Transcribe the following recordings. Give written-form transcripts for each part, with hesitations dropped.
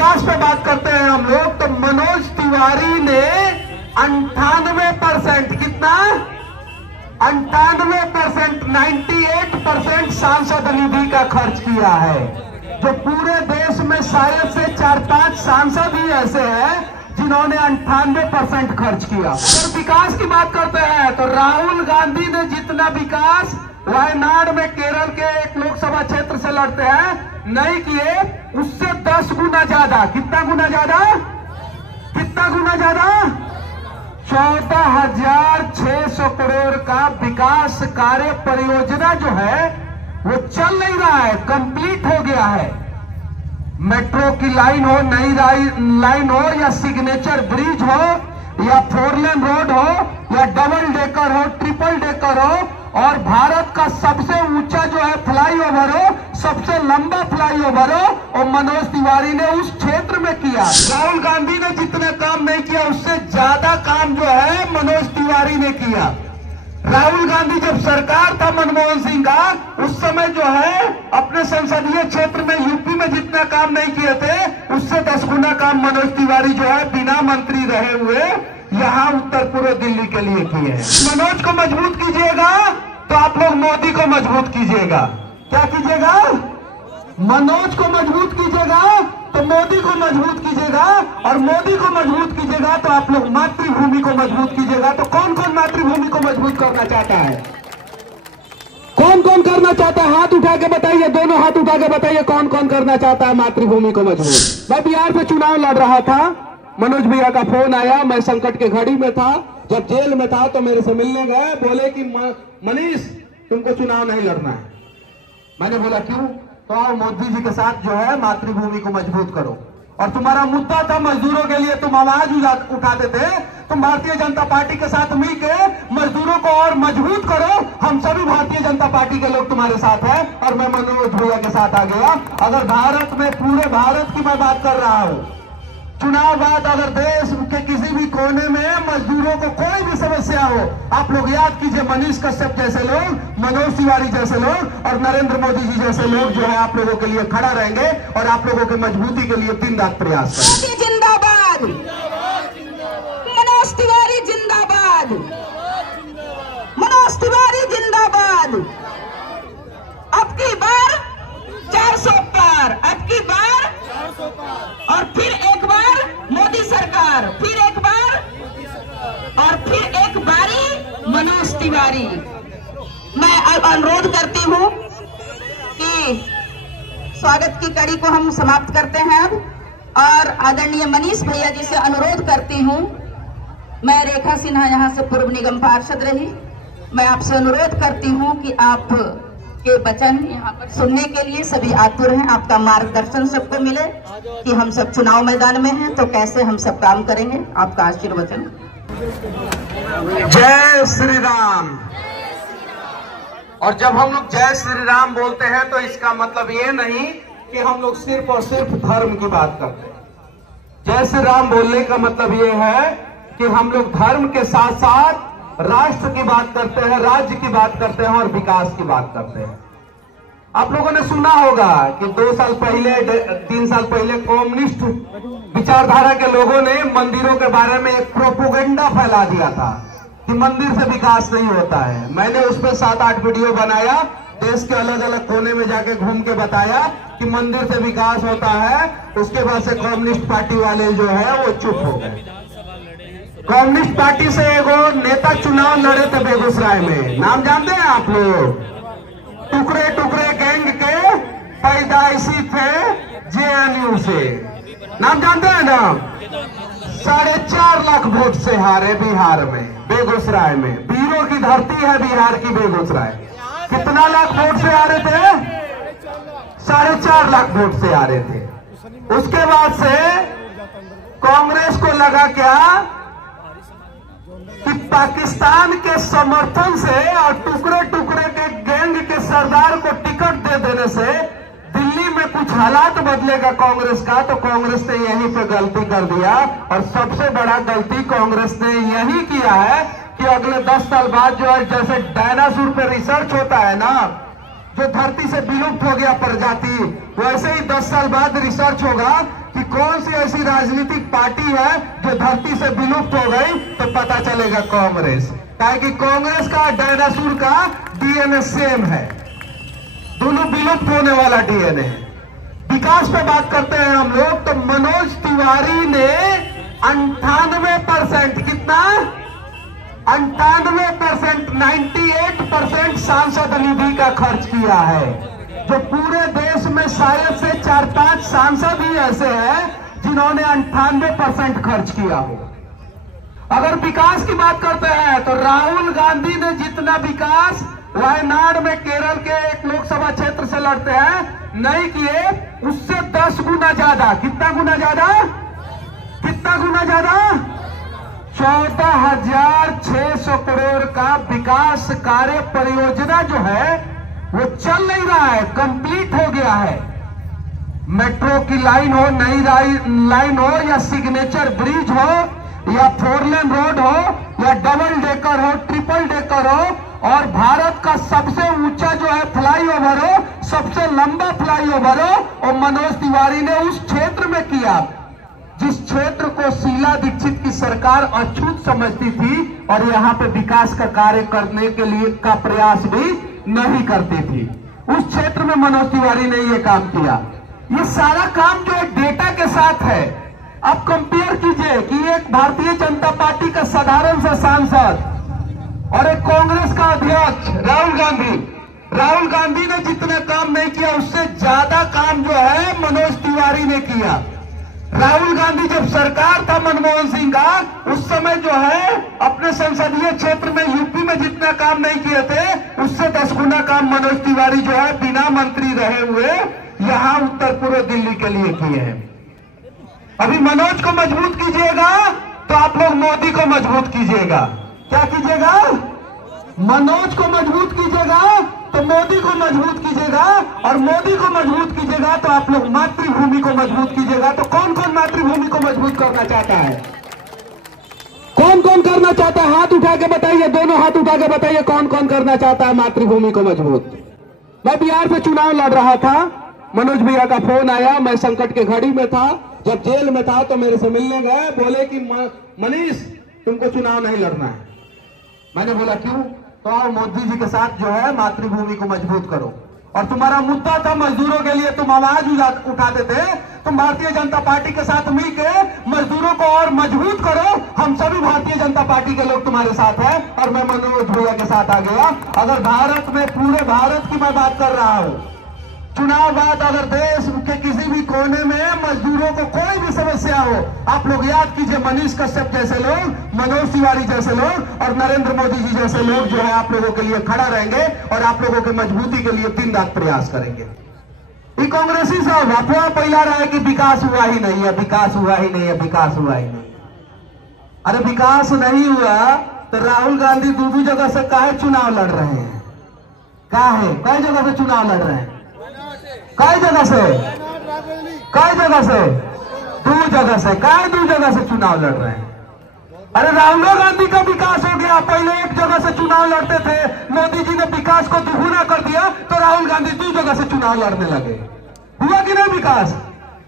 विकास पे बात करते हैं हम लोग, तो मनोज तिवारी ने 98%, कितना 98%, 98% सांसद निधि का खर्च किया है। जो पूरे देश में शायद से 4-5 सांसद ही ऐसे हैं जिन्होंने 98% खर्च किया। अगर विकास की बात करते हैं तो राहुल गांधी ने जितना विकास वायनाड में केरल के एक लोकसभा क्षेत्र से लड़ते हैं नहीं किए, उससे 10 गुना ज्यादा। कितना गुना ज्यादा? कितना गुना ज्यादा? 14,600 करोड़ का विकास कार्य परियोजना जो है वो चल नहीं रहा है, कंप्लीट हो गया है। मेट्रो की लाइन हो, नई लाइन हो, या सिग्नेचर ब्रिज हो, या 4 लेन रोड हो, या डबल डेकर हो, ट्रिपल डेकर हो, और भारत का सबसे ऊंचा जो है फ्लाईओवर हो, सबसे लंबा फ्लाईओवर हो, और मनोज तिवारी ने उस क्षेत्र में किया। राहुल गांधी ने जितना काम नहीं किया उससे ज्यादा काम जो है मनोज तिवारी ने किया। राहुल गांधी जब सरकार था मनमोहन सिंह का, उस समय जो है अपने संसदीय क्षेत्र में यूपी में जितना काम नहीं किए थे उससे 10 गुना काम मनोज तिवारी जो है बिना मंत्री रहे हुए यहाँ उत्तर पूर्व दिल्ली के लिए किए हैं। मनोज को मजबूत कीजिएगा तो आप लोग मोदी को मजबूत कीजिएगा। क्या कीजिएगा? मनोज को मजबूत कीजिएगा तो मोदी को मजबूत कीजिएगा, और मोदी को मजबूत कीजिएगा तो आप लोग मातृभूमि को मजबूत कीजिएगा। तो कौन कौन मातृभूमि को मजबूत करना चाहता है? कौन कौन करना चाहता है? हाथ उठा के बताइए, दोनों हाथ उठा के बताइए कौन कौन करना चाहता है मातृभूमि को मजबूत। मैं बिहार से चुनाव लड़ रहा था, मनोज भैया का फोन आया, मैं संकट के घड़ी में था, जब जेल में था तो मेरे से मिलने गए, बोले कि मनीष तुमको चुनाव नहीं लड़ना है। मैंने बोला क्यों? तो आओ मोदी जी के साथ जो है मातृभूमि को मजबूत करो। और तुम्हारा मुद्दा था मजदूरों के लिए, तुम आवाज उठाते थे, तुम भारतीय जनता पार्टी के साथ मिलकर मजदूरों को और मजबूत करो। हम सभी भारतीय जनता पार्टी के लोग तुम्हारे साथ हैं, और मैं मनोज भैया के साथ आ गया। अगर भारत में, पूरे भारत की मैं बात कर रहा हूं, चुनाव बाद अगर देश के किसी भी कोने में मजदूरों को कोई भी समस्या हो, आप लोग याद कीजिए मनीष कश्यप जैसे लोग, मनोज तिवारी जैसे लोग और नरेंद्र मोदी जी जैसे लोग जो है आप लोगों के लिए खड़ा रहेंगे और आप लोगों की मजबूती के लिए दिन रात प्रयास करेंगे। जिंदाबाद, मनोज तिवारी जिंदाबाद, मनोज तिवारी जिंदाबाद। अब की बार 400 पार, अब की बार 400 पार, और फिर एक बार मोदी सरकार, फिर एक बार, और फिर एक बारी मनोज तिवारी। मैं अब अनुरोध करती हूँ कि स्वागत की कड़ी को हम समाप्त करते हैं अब, और आदरणीय मनीष भैया जी से अनुरोध करती हूँ। मैं रेखा सिन्हा यहाँ से पूर्व निगम पार्षद रही, मैं आपसे अनुरोध करती हूँ कि आप के वचन यहाँ पर सुनने के लिए सभी आतुर हैं। आपका मार्गदर्शन सबको मिले कि हम सब चुनाव मैदान में हैं तो कैसे हम सब काम करेंगे। आपका आशीर्वचन। जय श्री राम। और जब हम लोग जय श्री राम बोलते हैं तो इसका मतलब ये नहीं कि हम लोग सिर्फ और सिर्फ धर्म की बात करते हैं। जय श्री राम बोलने का मतलब ये है कि हम लोग धर्म के साथ साथ राष्ट्र की बात करते हैं, राज्य की बात करते हैं और विकास की बात करते हैं। आप लोगों ने सुना होगा कि 2 साल पहले, 3 साल पहले कम्युनिस्ट विचारधारा के लोगों ने मंदिरों के बारे में एक प्रोपोगेंडा फैला दिया था कि मंदिर से विकास नहीं होता है। मैंने उस पर 7-8 वीडियो बनाया, देश के अलग अलग कोने में जाके घूम के बताया कि मंदिर से विकास होता है। उसके बाद से कम्युनिस्ट पार्टी वाले जो है वो चुप हो गए। कम्युनिस्ट पार्टी से एगो नेता चुनाव लड़े थे बेगूसराय में, नाम जानते हैं आप लोग? टुकड़े टुकड़े गैंग के पैदाइशी थे जेएनयू से, नाम जानते हैं ना? 4.5 लाख वोट से हारे बिहार में, बेगूसराय में। वीरों की धरती है बिहार की बेगूसराय। कितना लाख वोट से हारे थे? 4.5 लाख वोट से हारे थे। उसके बाद से कांग्रेस को लगा क्या कि पाकिस्तान के समर्थन से और टुकड़े टुकड़े के गैंग के सरदार को टिकट दे देने से दिल्ली में कुछ हालात बदलेगा कांग्रेस का। तो कांग्रेस ने यहीं पे गलती कर दिया, और सबसे बड़ा गलती कांग्रेस ने यही किया है कि अगले 10 साल बाद जो है, जैसे डायनासोर पे रिसर्च होता है ना, जो धरती से विलुप्त हो गया प्रजाति, वैसे ही 10 साल बाद रिसर्च होगा कि कौन सी ऐसी राजनीतिक पार्टी है जो धरती से विलुप्त हो गई, तो पता चलेगा कांग्रेस। कि कांग्रेस का डायनासोर का डीएनए सेम है, दोनों विलुप्त होने वाला डीएनए है। विकास पे बात करते हैं हम लोग, तो मनोज तिवारी ने 98%, कितना 98%, 98% सांसद निधि का खर्च किया है, जो पूरे देश में शायद से 4-5 सांसद ही ऐसे हैं जिन्होंने 98% खर्च किया हो। अगर विकास की बात करते हैं तो राहुल गांधी ने जितना विकास वायनाड में केरल के एक लोकसभा क्षेत्र से लड़ते हैं नहीं किए, उससे 10 गुना ज्यादा। कितना गुना ज्यादा? कितना गुना ज्यादा? 14,600 करोड़ का विकास कार्य परियोजना जो है वो चल नहीं रहा है, कंप्लीट हो गया है। मेट्रो की लाइन हो, नई लाइन हो, या सिग्नेचर ब्रिज हो, या 4 लेन रोड हो, या डबल डेकर हो, ट्रिपल डेकर हो, और भारत का सबसे ऊंचा जो है फ्लाईओवर हो, सबसे लंबा फ्लाईओवर हो, और मनोज तिवारी ने उस क्षेत्र में किया जिस क्षेत्र को शीला दीक्षित की सरकार अछूत समझती थी और यहाँ पे विकास का कार्य करने के लिए का प्रयास भी नहीं करती थी। उस क्षेत्र में मनोज तिवारी ने ये काम किया। ये सारा काम जो है डेटा के साथ है। अब कंपेयर कीजिए कि एक भारतीय जनता पार्टी का साधारण सा सांसद और एक कांग्रेस का अध्यक्ष राहुल गांधी ने जितना काम नहीं किया उससे ज्यादा काम जो है मनोज तिवारी ने किया। राहुल गांधी जब सरकार था मनमोहन सिंह का, उस समय जो है अपने संसदीय क्षेत्र में यूपी में जितना काम नहीं किए थे उससे 10 गुना काम मनोज तिवारी जो है बिना मंत्री रहे हुए यहां उत्तर पूर्व दिल्ली के लिए किए हैं। अभी मनोज को मजबूत कीजिएगा तो आप लोग मोदी को मजबूत कीजिएगा। क्या कीजिएगा? मनोज को मजबूत कीजिएगा तो मोदी को मजबूत कीजिएगा, और मोदी को मजबूत कीजिएगा तो आप लोग मातृभूमि को मजबूत कीजिएगा। तो कौन कौन मातृभूमि को मजबूत करना चाहता है? कौन कौन करना चाहता है? हाथ उठा के बताइए, दोनों हाथ उठा के बताइए कौन कौन करना चाहता है मातृभूमि को मजबूत। मैं बिहार से चुनाव लड़ रहा था, मनोज भैया का फोन आया, मैं संकट के घड़ी में था, जब जेल में था तो मेरे से मिलने गए, बोले कि मनीष तुमको चुनाव नहीं लड़ना है। मैंने बोला क्यों? तो आओ मोदी जी के साथ जो है मातृभूमि को मजबूत करो। और तुम्हारा मुद्दा था मजदूरों के लिए, तुम आवाज उठाते थे, तुम भारतीय जनता पार्टी के साथ मिलकर मजदूरों को और मजबूत करो। हम सभी भारतीय जनता पार्टी के लोग तुम्हारे साथ हैं और मैं मनोज भैया के साथ आ गया। अगर भारत में, पूरे भारत की मैं बात कर रहा हूं, चुनाव बाद अगर देश के किसी भी कोने में मजदूरों को कोई भी समस्या हो, आप लोग याद कीजिए मनीष कश्यप जैसे लोग, मनोज तिवारी जैसे लोग और नरेंद्र मोदी जी जैसे लोग जो है आप लोगों के लिए खड़ा रहेंगे और आप लोगों की मजबूती के लिए दिन रात प्रयास करेंगे। ये कांग्रेसी साहब अफवाह फैला रहा है कि विकास हुआ ही नहीं है, विकास हुआ ही नहीं है, विकास हुआ ही नहीं। अरे विकास नहीं हुआ तो राहुल गांधी दूसरी जगह से काहे चुनाव लड़ रहे हैं? कई जगह से चुनाव लड़ रहे हैं? कई जगह से? कई जगह से? 2 जगह से। कई 2 जगह से चुनाव लड़ रहे हैं? अरे राहुल गांधी का विकास हो गया, पहले एक जगह से चुनाव लड़ते थे, मोदी जी ने विकास को दुगुना कर दिया तो राहुल गांधी 2 जगह से चुनाव लड़ने लगे। हुआ कि नहीं विकास?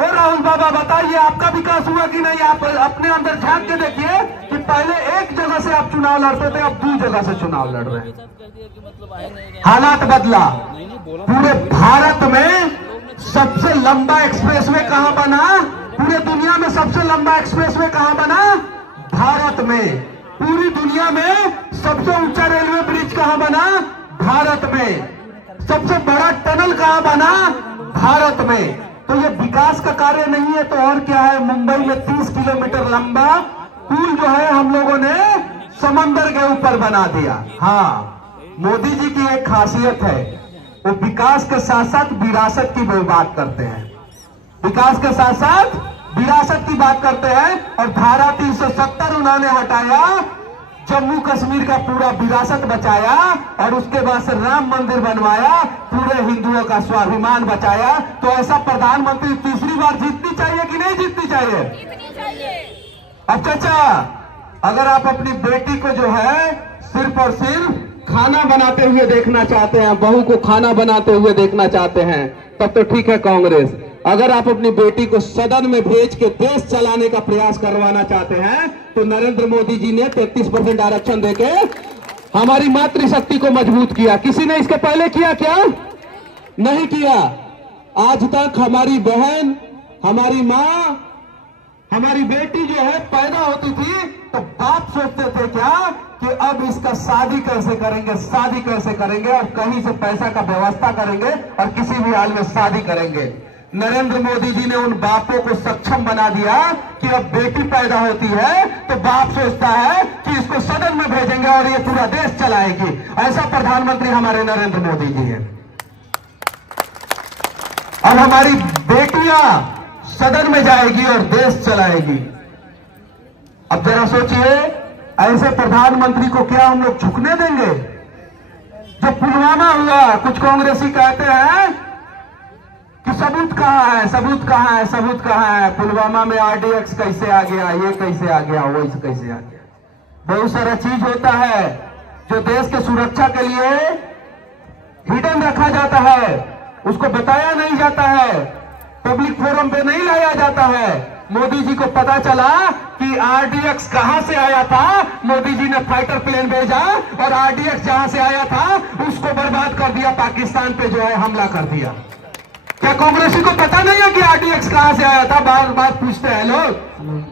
और राहुल बाबा बताइए आपका विकास हुआ कि नहीं? आप अपने अंदर झांक के देखिए कि पहले एक जगह से आप चुनाव लड़ते थे, अब 2 जगह से चुनाव लड़ रहे हैं। हालात बदला। पूरे भारत में सबसे लंबा एक्सप्रेसवे कहां बना? पूरे दुनिया में सबसे लंबा एक्सप्रेसवे कहां बना? भारत में। पूरी दुनिया में सबसे ऊंचा रेलवे ब्रिज कहां बना? भारत में। सबसे बड़ा टनल कहां बना? भारत में। तो ये विकास का कार्य नहीं है तो और क्या है? मुंबई में 30 किलोमीटर लंबा पुल जो है हम लोगों ने समंदर के ऊपर बना दिया। हाँ, मोदी जी की एक खासियत है, वो विकास के साथ साथ विरासत की बात करते हैं। विकास के साथ साथ विरासत की बात करते हैं और धारा 370 उन्होंने हटाया, जम्मू कश्मीर का पूरा विरासत बचाया और उसके बाद से राम मंदिर बनवाया, पूरे हिंदुओं का स्वाभिमान बचाया। तो ऐसा प्रधानमंत्री तीसरी बार जीतनी चाहिए कि नहीं जीतनी चाहिए? अब चाचा, अगर आप अपनी बेटी को जो है सिर्फ और सिर्फ खाना बनाते हुए देखना चाहते हैं, बहू को खाना बनाते हुए देखना चाहते हैं, तब तो ठीक है कांग्रेस। अगर आप अपनी बेटी को सदन में भेज के देश चलाने का प्रयास करवाना चाहते हैं तो नरेंद्र मोदी जी ने 33% आरक्षण देके हमारी मातृशक्ति को मजबूत किया। किसी ने इसके पहले किया क्या? नहीं किया। आज तक हमारी बहन, हमारी मां, हमारी बेटी जो है पैदा होती थी तो बाप सोचते थे क्या कि अब इसका शादी कैसे करेंगे, शादी कैसे करेंगे और कहीं से पैसा का व्यवस्था करेंगे और किसी भी हाल में शादी करेंगे। नरेंद्र मोदी जी ने उन बापों को सक्षम बना दिया कि अब बेटी पैदा होती है तो बाप सोचता है कि इसको सदन में भेजेंगे और ये पूरा देश चलाएगी। ऐसा प्रधानमंत्री हमारे नरेंद्र मोदी जी हैं। अब हमारी बेटियां सदन में जाएगी और देश चलाएगी। अब जरा सोचिए, ऐसे प्रधानमंत्री को क्या हम लोग झुकने देंगे? जो पुलवामा हुआ, कुछ कांग्रेसी कहते हैं कि सबूत कहां है, सबूत कहां है, सबूत कहां है? पुलवामा में आरडीएक्स कैसे आ गया, ये कैसे आ गया, वो कैसे आ गया? बहुत सारा चीज होता है जो देश के सुरक्षा के लिए हिडन रखा जाता है, उसको बताया नहीं जाता है, पब्लिक फोरम पे नहीं लाया जाता है। मोदी जी को पता चला कि आरडीएक्स कहां से आया था, मोदी जी ने फाइटर प्लेन भेजा और आरडीएक्स जहां से आया था उसको बर्बाद कर दिया, पाकिस्तान पे जो है हमला कर दिया। क्या कांग्रेसी को पता नहीं है कि आरडीएक्स कहां से आया था? बार बार पूछते हैं लोग।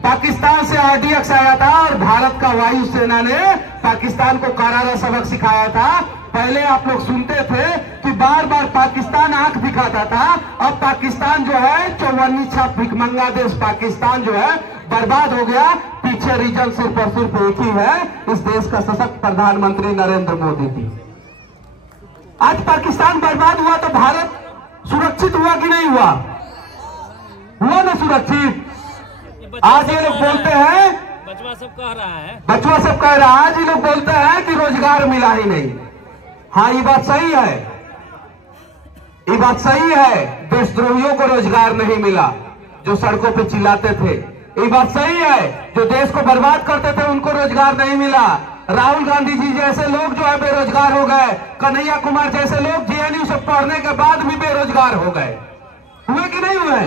पाकिस्तान से आरडीएक्स आया था और भारत का वायुसेना ने पाकिस्तान को करारा सबक सिखाया था। पहले आप लोग सुनते थे कि बार बार पाकिस्तान आंख दिखाता था, अब पाकिस्तान जो है चौवन्नी छाप भिखमंगा देश पाकिस्तान जो है बर्बाद हो गया। पीछे रीजन सिर्फ और सिर्फ एक ही है, इस देश का सशक्त प्रधानमंत्री नरेंद्र मोदी जी। आज पाकिस्तान बर्बाद हुआ तो भारत सुरक्षित हुआ कि नहीं हुआ? हुआ ना सुरक्षित। आज ये लोग बोलते हैं, बचवा सब कह रहा है, बचवा सब कह रहा है, आज ये लोग बोलते हैं कि रोजगार मिला ही नहीं। हाँ, ये बात सही है, ये बात सही है। देशद्रोहियों को रोजगार नहीं मिला जो सड़कों पे चिल्लाते थे। ये बात सही है, जो देश को बर्बाद करते थे उनको रोजगार नहीं मिला। राहुल गांधी जी जैसे लोग जो है बेरोजगार हो गए, कन्हैया कुमार जैसे लोग जेएनयू से पढ़ने के बाद भी बेरोजगार हो गए। हुए कि नहीं हुए?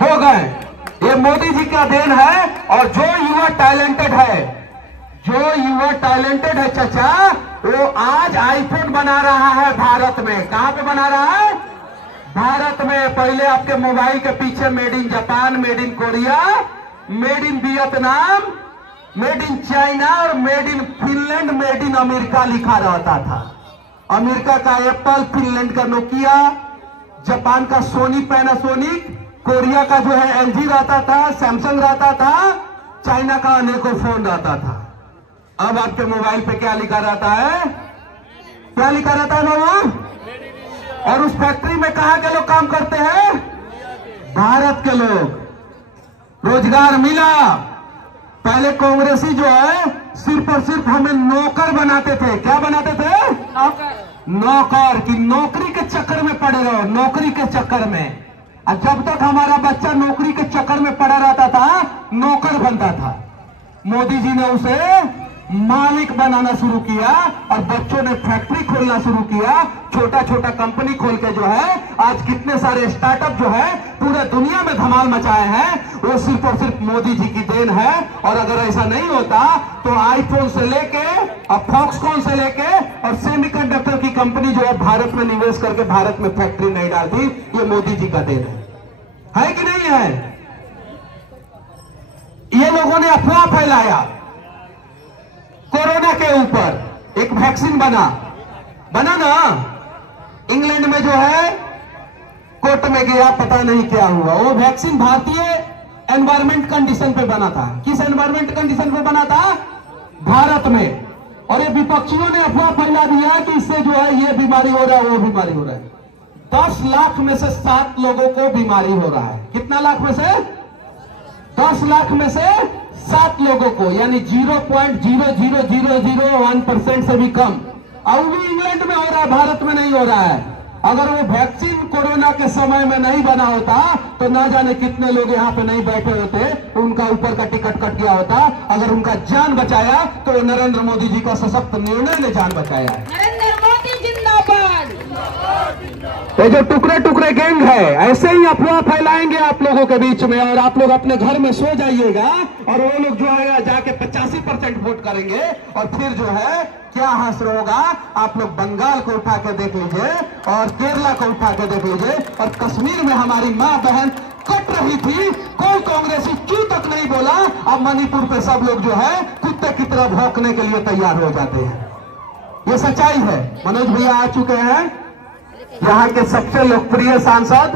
हो गए। ये मोदी जी का देन है। और जो युवा टैलेंटेड है, जो युवा टैलेंटेड है चाचा, वो आज आईफोन बना रहा है भारत में। कहां पे बना रहा है? भारत में। पहले आपके मोबाइल के पीछे made in Japan, made in Korea, made in Vietnam, made in China और made in Finland, made in America लिखा रहता था। अमेरिका का एप्पल, फिनलैंड का नोकिया, जापान का सोनी पैनासोनिक, कोरिया का जो है एलजी रहता था, सैमसंग रहता था, चाइना का अनेकों फोन रहता था। अब आपके मोबाइल पे क्या लिखा रहता है? क्या लिखा रहता है बाबू? और उस फैक्ट्री में कहां के लोग काम करते हैं? भारत के लोग। रोजगार मिला। पहले कांग्रेसी जो है सिर्फ और सिर्फ हमें नौकर बनाते थे। क्या बनाते थे? नौकर। कि नौकरी के चक्कर में पड़े रहो, नौकरी के चक्कर में। और जब तक हमारा बच्चा नौकरी के चक्कर में पड़ा रहता था, नौकर बनता था। मोदी जी ने उसे मालिक बनाना शुरू किया और बच्चों ने फैक्ट्री खोलना शुरू किया, छोटा छोटा कंपनी खोल के जो है आज कितने सारे स्टार्टअप जो है पूरे दुनिया में धमाल मचाए हैं, वो सिर्फ और सिर्फ मोदी जी की देन है। और अगर ऐसा नहीं होता तो आईफोन से लेके और फॉक्सकॉन से लेके और सेमीकंडक्टर की कंपनी जो है भारत में निवेश करके भारत में फैक्ट्री नहीं डालती। ये मोदी जी का देन है कि नहीं है? ये लोगों ने अफवाह फैलाया कोरोना के ऊपर। एक वैक्सीन बना ना, इंग्लैंड में जो है कोर्ट में गया, पता नहीं क्या हुआ। वो वैक्सीन भारतीय एनवायरमेंट कंडीशन पे बना था। किस एनवायरमेंट कंडीशन पे बना था? भारत में। और ये विपक्षियों ने अफवाह फैला दिया कि इससे जो है ये बीमारी हो रहा है, वो बीमारी हो रहा है। 10 लाख में से 7 लोगों को बीमारी हो रहा है। कितना लाख में से? 10 लाख में से 7 लोगों को, यानी 0.00001% से भी कम। और भी इंग्लैंड में हो रहा है, भारत में नहीं हो रहा है। अगर वो वैक्सीन कोरोना के समय में नहीं बना होता तो ना जाने कितने लोग यहाँ पे नहीं बैठे होते, उनका ऊपर का टिकट कट गया होता। अगर उनका जान बचाया तो नरेंद्र मोदी जी का सशक्त निर्णय ने जान बचाया है। नरेंद्र मोदी जिंदाबाद। ये जो टुकड़े टुकड़े गैंग है ऐसे ही अफवाह फैलाएंगे आप लोगों के बीच में, और आप लोग अपने घर में सो जाइएगा और वो लोग जो है जाके 85% वोट करेंगे, और फिर जो है क्या हश्र होगा आप लोग बंगाल को उठा के देख लीजिए और केरला को उठा के देख लीजिए, और कश्मीर में हमारी माँ बहन कट रही थी, कोई कांग्रेसी क्यों तक नहीं बोला। अब मणिपुर पे सब लोग जो है कुत्ते की तरह भौंकने के लिए तैयार हो जाते हैं। ये सच्चाई है। मनोज भैया आ चुके हैं, यहाँ के सबसे लोकप्रिय सांसद